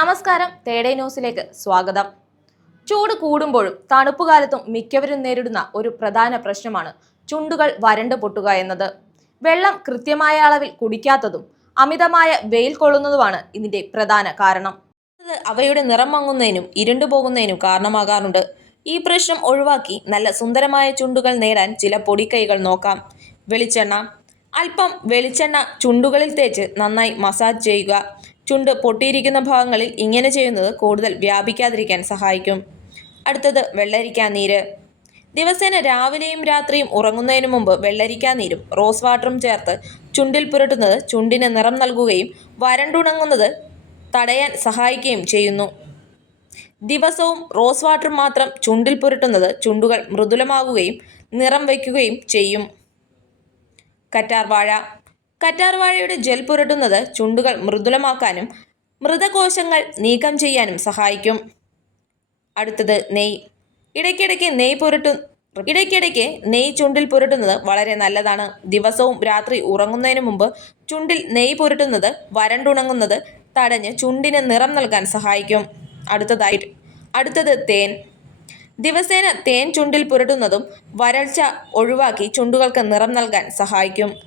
നമസ്കാരം തേടേ ന്യൂസിലേക്ക് സ്വാഗതം. ചൂട് കൂടുമ്പോഴും തണുപ്പുകാലത്തും മിക്കവരും നേരിടുന്ന ഒരു പ്രധാന പ്രശ്നമാണ് ചുണ്ടുകൾ വരണ്ടു പൊട്ടുക എന്നത്. വെള്ളം കൃത്യമായ അളവിൽ കുടിക്കാത്തതും അമിതമായ വെയിൽ കൊള്ളുന്നതുമാണ് ഇതിന്റെ പ്രധാന കാരണം. അത് അവയുടെ നിറം മങ്ങുന്നതിനും ഇരുണ്ടു പോകുന്നതിനും കാരണമാകാറുണ്ട്. ഈ പ്രശ്നം ഒഴിവാക്കി നല്ല സുന്ദരമായ ചുണ്ടുകൾ നേടാൻ ചില പൊടിക്കൈകൾ നോക്കാം. വെളിച്ചെണ്ണ. അല്പം വെളിച്ചെണ്ണ ചുണ്ടുകളിൽ തേച്ച് നന്നായി മസാജ് ചെയ്യുക. ചുണ്ട് പൊട്ടിയിരിക്കുന്ന ഭാഗങ്ങളിൽ ഇങ്ങനെ ചെയ്യുന്നത് കൂടുതൽ വ്യാപിക്കാതിരിക്കാൻ സഹായിക്കും. അടുത്തത് വെള്ളരിക്കാ നീര്. ദിവസേന രാവിലെയും രാത്രിയും ഉറങ്ങുന്നതിന് മുമ്പ് വെള്ളരിക്കാ നീരും റോസ് വാട്ടറും ചേർത്ത് ചുണ്ടിൽ പുരട്ടുന്നത് ചുണ്ടിന് നിറം നൽകുകയും വരണ്ടുണങ്ങുന്നത് തടയാൻ സഹായിക്കുകയും ചെയ്യുന്നു. ദിവസവും റോസ് വാട്ടർ മാത്രം ചുണ്ടിൽ പുരട്ടുന്നത് ചുണ്ടുകൾ മൃദുലമാകുകയും നിറം വയ്ക്കുകയും ചെയ്യും. കറ്റാർവാഴ. കറ്റാർവാഴയുടെ ജെൽ പുരട്ടുന്നത് ചുണ്ടുകൾ മൃദുലമാക്കാനും മൃതകോശങ്ങൾ നീക്കം ചെയ്യാനും സഹായിക്കും. അടുത്തത് നെയ്. ഇടയ്ക്കിടയ്ക്ക് നെയ് പുരട്ടു ഇടയ്ക്കിടയ്ക്ക് നെയ് ചുണ്ടിൽ പുരട്ടുന്നത് വളരെ നല്ലതാണ്. ദിവസവും രാത്രി ഉറങ്ങുന്നതിന് മുമ്പ് ചുണ്ടിൽ നെയ് പുരട്ടുന്നത് വരണ്ടുണങ്ങുന്നത് തടഞ്ഞ് ചുണ്ടിന് നിറം നൽകാൻ സഹായിക്കും. അടുത്തതായി അടുത്തത് തേൻ. ദിവസേന തേൻ ചുണ്ടിൽ പുരട്ടുന്നതും വരൾച്ച ഒഴിവാക്കി ചുണ്ടുകൾക്ക് നിറം നൽകാൻ സഹായിക്കും.